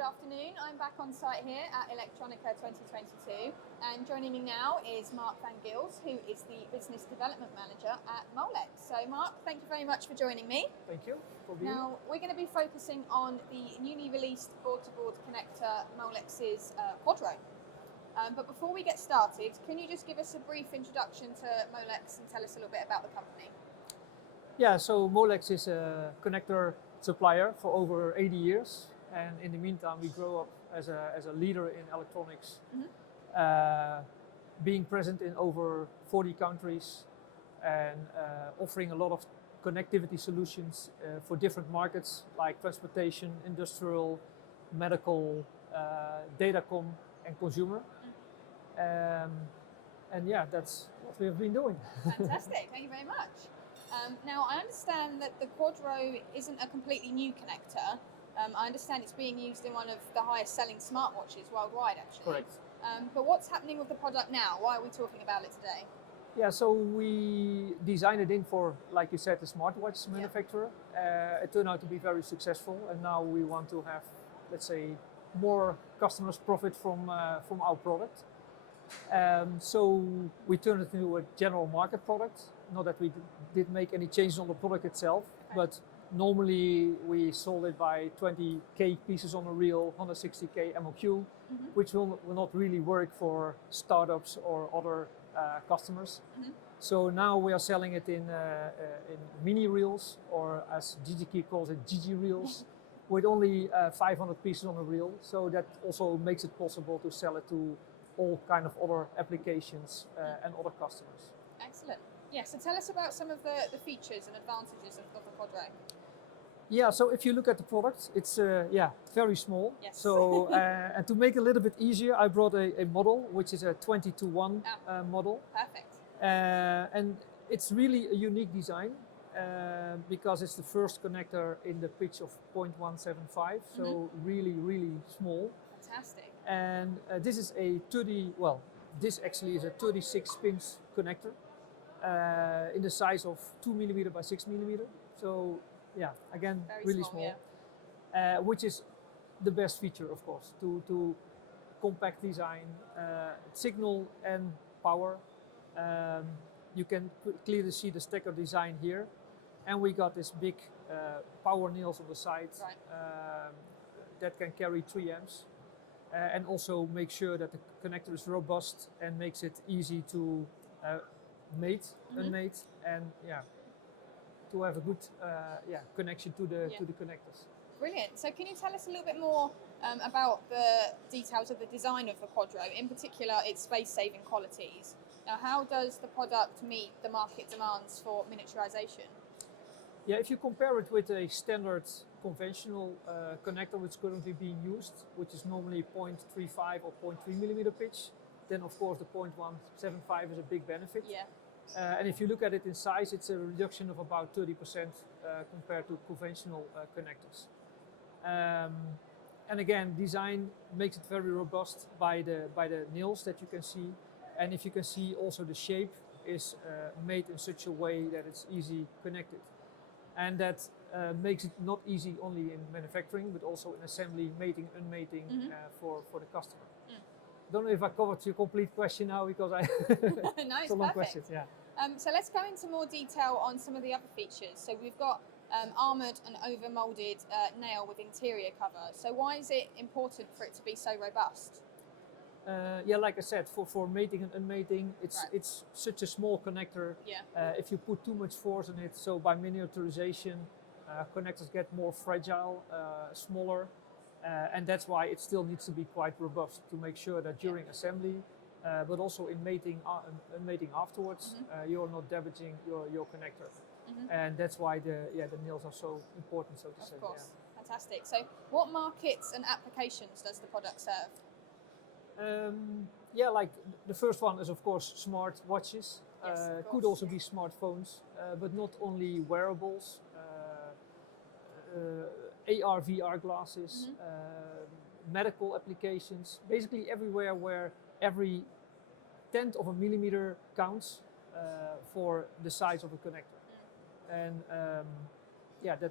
Good afternoon, I'm back on site here at Electronica 2022 and joining me now is Mark Van Gils, who is the Business Development Manager at Molex. So Mark, thank you very much for joining me. Thank you for being here. Now we're going to be focusing on the newly released board-to-board connector Molex's Quadro. But before we get started, can you just give us a brief introduction to Molex and tell us a little bit about the company? Yeah, so Molex is a connector supplier for over 80 years. And in the meantime, we grew up as a leader in electronics, being present in over 40 countries and offering a lot of connectivity solutions for different markets like transportation, industrial, medical, datacom, and consumer. And yeah, that's what we have been doing. Fantastic, thank you very much. Now, I understand that the Quadro isn't a completely new connector. I understand it's being used in one of the highest selling smartwatches worldwide, actually. Correct. But what's happening with the product now? Why are we talking about it today? Yeah, so we designed it in for, like you said, the smartwatch manufacturer. It turned out to be very successful, and now we want to have, let's say, more customers profit from our product. So we turned it into a general market product. Not that we did make any changes on the product itself, but normally we sold it by 20K pieces on a reel, 160K MOQ, which will not really work for startups or other customers. So now we are selling it in mini reels, or as Digi-Key calls it, Gigi reels, with only 500 pieces on a reel. So that also makes it possible to sell it to all kind of other applications and other customers. Excellent. Yeah, so tell us about some of the features and advantages of the Quadro. Yeah, so if you look at the product, it's very small. Yes. So and to make it a little bit easier, I brought a model which is a 20:1 model. Perfect. And it's really a unique design because it's the first connector in the pitch of 0.175, so really small. Fantastic. And this is a this actually is a 36 pins connector in the size of 2mm by 6mm. So yeah, again, Very really small, which is the best feature, of course, to compact design, signal and power. You can clearly see the stacker design here, and we got this big power nails on the side that can carry 3 amps, and also make sure that the connector is robust and makes it easy to mate, unmate, and to have a good connection to the connectors. Brilliant. So can you tell us a little bit more about the details of the design of the Quadro, in particular its space-saving qualities? Now, how does the product meet the market demands for miniaturization? Yeah, if you compare it with a standard conventional connector which is currently being used, which is normally 0.35 or 0.3mm pitch, then of course the 0.175 is a big benefit. Yeah. And if you look at it in size, it's a reduction of about 30% compared to conventional connectors. And again, design makes it very robust by the nails that you can see. And if you can see, also the shape is made in such a way that it's easy connected. And that makes it not easy only in manufacturing, but also in assembly, mating, unmating for the customer. Don't know if I covered your complete question now, because I No, it's a long perfect. question. Yeah. So let's go into more detail on some of the other features. So we've got armoured and over-moulded nail with interior cover. So why is it important for it to be so robust? Yeah, like I said, for mating and unmating, it's such a small connector. Yeah. If you put too much force on it, so by miniaturization, connectors get more fragile, smaller, and that's why it still needs to be quite robust to make sure that during assembly, but also in mating and mating afterwards, you're not damaging your connector. And that's why the nails are so important, so to say. Of course. Yeah. Fantastic. So what markets and applications does the product serve? Like the first one is of course smart watches. Yes, could also be smartphones, but not only wearables, AR, VR glasses, medical applications, basically everywhere where every 1/10 of a millimeter counts for the size of a connector. And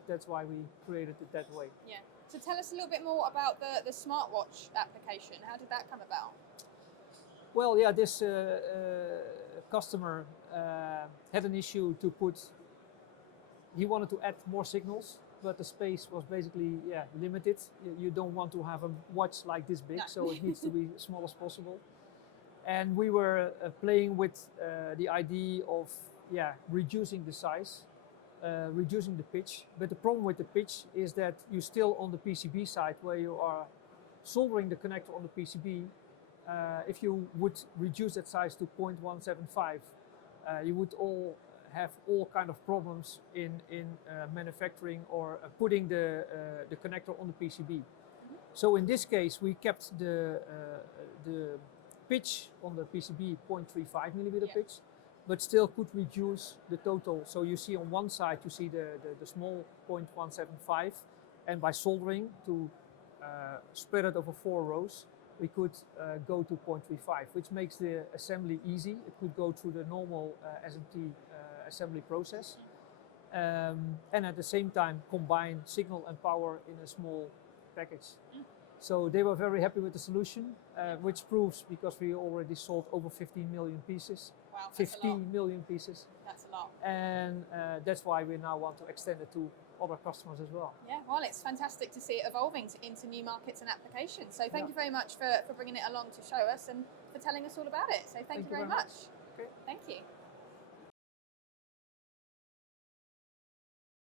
that's why we created it that way. Yeah. So tell us a little bit more about the smartwatch application. How did that come about? Well, yeah, this customer had an issue to put. He wanted to add more signals, but the space was basically limited. You don't want to have a watch like this big, No. so it needs to be as small as possible. And we were playing with the idea of reducing the size, reducing the pitch. But the problem with the pitch is that you still on the PCB side where you are soldering the connector on the PCB. If you would reduce that size to 0.175, you would have all kind of problems in manufacturing or putting the connector on the PCB. Mm-hmm. So in this case, we kept the pitch on the PCB 0.35 millimeter pitch, but still could reduce the total. So you see on one side, you see the small 0.175, and by soldering to spread it over 4 rows, we could go to 0.35, which makes the assembly easy. It could go through the normal SMT assembly process, and at the same time combine signal and power in a small package. Mm. So they were very happy with the solution, which proves because we already sold over 15 million pieces. Wow, that's 15 million pieces. That's a lot. And that's why we now want to extend it to other customers as well. Yeah, well, it's fantastic to see it evolving into new markets and applications. So thank you very much for bringing it along to show us and for telling us all about it. So thank you very much. Okay. Thank you.